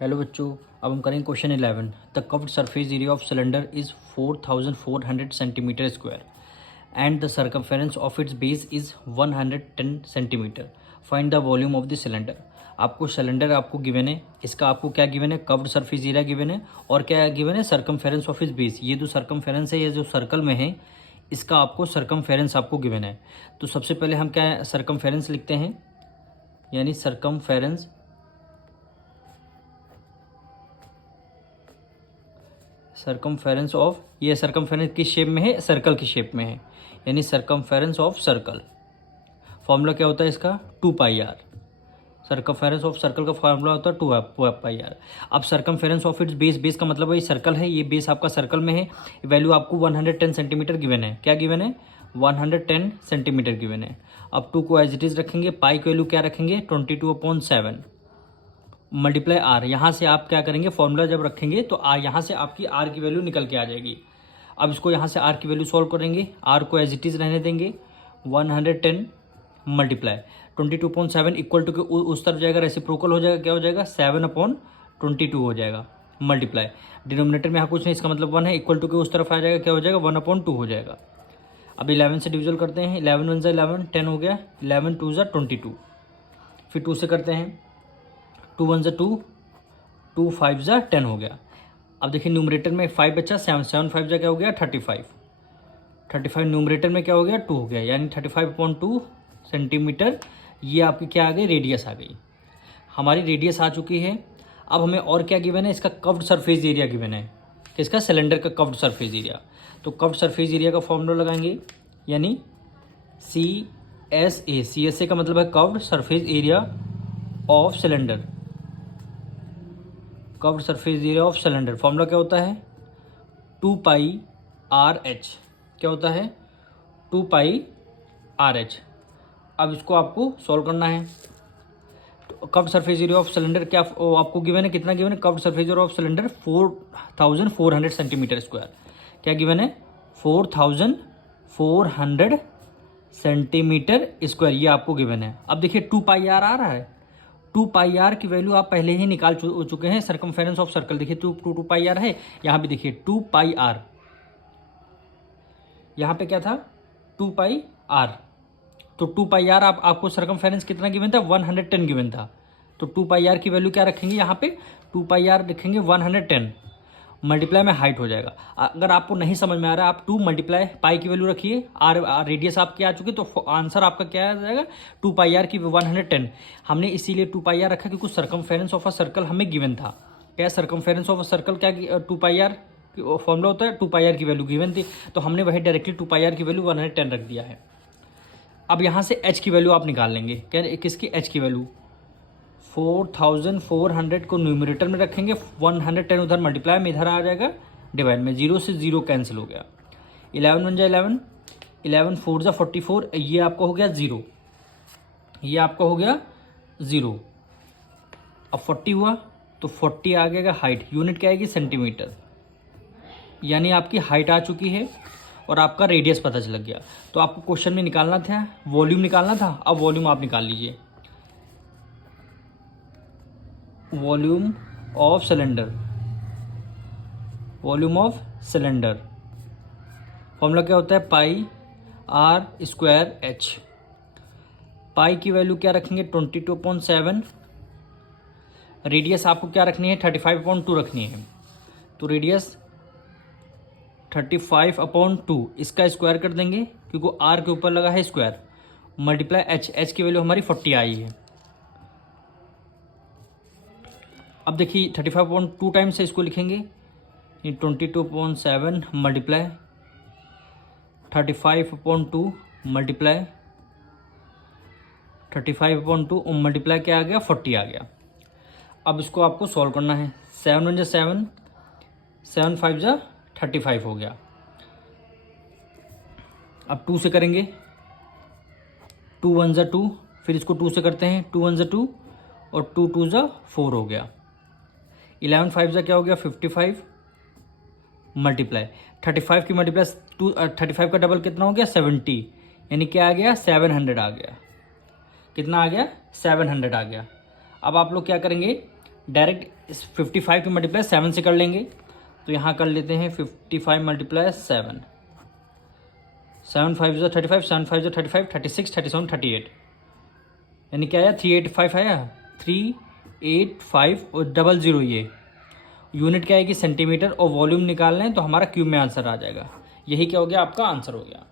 Hello बच्चों, अब हम करेंगे question 11। The curved surface area of cylinder is 4400 centimetre square and the circumference of its base is 110 centimetre. Find the volume of the cylinder. आपको cylinder आपको given है, इसका आपको क्या गिवन है, कव्ड सरफेस एरिया गिवन है और क्या गिवन है, सर्कमफेरेंस ऑफ इट्स बेस। ये जो सर्कमफेरेंस है, ये जो सर्कल में है, इसका आपको सर्कमफेरेंस आपको गिवन है। तो सबसे पहले हम क्या सर्कमफेरेंस लिखते हैं, यानी सर्कमफेरेंस ऑफ, ये सर्कमफेरेंस किस शेप में है, सर्कल की शेप में है, यानी सर्कमफेरेंस ऑफ सर्कल। फॉर्मूला क्या होता है इसका, 2πr। सर्कमफेरेंस ऑफ सर्कल का फॉर्मूला होता है 2πr। अब circumference of its base, base का मतलब ये सर्कल है, ये बेस आपका सर्कल में है। वैल्यू आपको 110 सेंटीमीटर गिवन है। क्या गिवन है, 110 सेंटीमीटर गिवन है। अब 2 को एज इट इज रखेंगे, पाई की वैल्यू क्या रखेंगे, 22/7 मल्टीप्लाई आर। यहाँ से आप क्या करेंगे, फॉर्मूला जब रखेंगे तो यहाँ से आपकी आर की वैल्यू निकल के आ जाएगी। अब इसको यहाँ से आर की वैल्यू सॉल्व करेंगे, आर को एज इट इज रहने देंगे, 110 मल्टीप्लाई 22/7 इक्वल टू के उस तरफ जाएगा, रेसिप्रोकल हो जाएगा, क्या हो जाएगा, 7/22 हो जाएगा मल्टीप्लाई। डिनोमिनेटर में यहाँ कुछ नहीं, इसका मतलब 1 है, इक्वल टू के उस तरफ आ जाएगा, क्या हो जाएगा, 1/2 हो जाएगा। अब 11 से डिविजल करते हैं, 11 1 11, 10 हो गया, 11 2 22। फिर 2 से करते हैं, 2 1 2, 2 5 10 हो गया। अब देखिए न्यूमरेटर में 5 बचा, 7 7 5 क्या हो गया, 35। 35 न्यूमरेटर में क्या हो गया, 2 हो गया, यानी 35/2 सेंटीमीटर। ये आपकी क्या आ गई, रेडियस आ गई। हमारी रेडियस आ चुकी है। अब हमें और क्या गिवन है, इसका कव्ड सरफेस एरिया गिवन है, इसका सिलेंडर का कव्ड सरफेस एरिया। तो कव्ड सरफेस एरिया का फॉर्मूला लगाएंगे, यानी CSA का मतलब है curved surface area of cylinder. Curved surface area of cylinder formula क्या होता है, 2πRH। क्या होता है, 2πRH। अब इसको आपको सॉल्व करना है। तो curved surface area of cylinder क्या आपको गिवन है, कितना गिवन है, curved surface area of cylinder 4400 centimetre square. क्या गिवन है, 4400 सेंटीमीटर स्क्वायर, ये आपको गिवन है। अब देखिए 2πr आ रहा है, 2πr की वैल्यू आप पहले ही निकाल चुके हैं। सर्कमफेरेंस ऑफ सर्कल देखिए 2πr है, यहाँ भी देखिए 2πr, यहाँ पे क्या था, 2πr। तो 2πr आपको सर्कमफेरेंस कितना गिवन था, 110 गिवन था। तो 2πr की वैल्यू क्या रखेंगे, यहाँ पे 2πr रखेंगे 110 मल्टीप्लाई में हाइट हो जाएगा। अगर आपको नहीं समझ में आ रहा है, आप 2 मल्टीप्लाई पाई की वैल्यू रखिए, आर रेडियस आपकी आ चुकी, तो आंसर आपका क्या आ जाएगा, 2πr की 110। हमने इसीलिए 2πr रखा क्योंकि सर्कमफेरेंस ऑफ अ सर्कल हमें गिवन था। क्या सर्कमफेरेंस ऑफ अ सर्कल क्या, 2πr फॉर्मूला होता है, 2πr की वैल्यू गिवन थी, तो हमने वही डायरेक्टली 2πr की वैल्यू 110 रख दिया है। अब यहाँ से h की वैल्यू आप निकाल लेंगे, क्या किसकी, h की वैल्यू 4400 को न्यूमरेटर में रखेंगे, 110 उधर मल्टीप्लाई में इधर आ जाएगा, डिवाइड में 0 से 0 कैंसिल हो गया। 11 1 11, 11 4 44, ये आपका हो गया 0, ये आपका हो गया 0। अब 40 हुआ तो 40 आ गया हाइट, यूनिट क्या आएगी, सेंटीमीटर, यानी आपकी हाइट आ चुकी है और आपका रेडियस पता चल गया। तो आपको क्वेश्चन में निकालना था, वॉल्यूम निकालना था। अब वॉल्यूम आप निकाल लीजिए, volume of cylinder, volume of cylinder formula क्या होता है, πr²h। पाई की वैल्यू क्या रखेंगे, 22/7। रेडियस आपको क्या रखनी है, 35/2 रखनी है। तो रेडियस 35/2, इसका स्क्वायर कर देंगे क्योंकि आर के ऊपर लगा है स्क्वायर, मल्टीप्लाई h की वैल्यू हमारी 40 आई है। अब देखिए 35/2 टाइम्स से इसको लिखेंगे, 22/7 मल्टीप्लाई 35/2 मल्टीप्लाई 35/2 मल्टीप्लाई क्या आ गया, 40 आ गया। अब इसको आपको सॉल्व करना है, 7 1 7, 7 5 35 हो गया। अब 2 से करेंगे, 2 1 2, फिर इसको 2 से करते हैं, 2 1 2 और 2 2 4 हो गया। 11 5 क्या हो गया, 55 मल्टीप्लाई 35 की मल्टीप्लाई 35 का डबल कितना हो गया, 70, यानी क्या आ गया, 700 आ गया। कितना आ गया, 700 आ गया। अब आप लोग क्या करेंगे, डायरेक्ट 55 की मल्टीप्लाई 7 से कर लेंगे, तो यहाँ कर लेते हैं 55 मल्टीप्लाई 7, 7 5 जो 35, 7 5 जो 35, 36, 37, 38, यानी क्या आया 385 आया, 385 और 00 ये यूनिट क्या है कि सेंटीमीटर, और वॉल्यूम निकालना है तो हमारा क्यूब में आंसर आ जाएगा। यही क्या हो गया, आपका आंसर हो गया।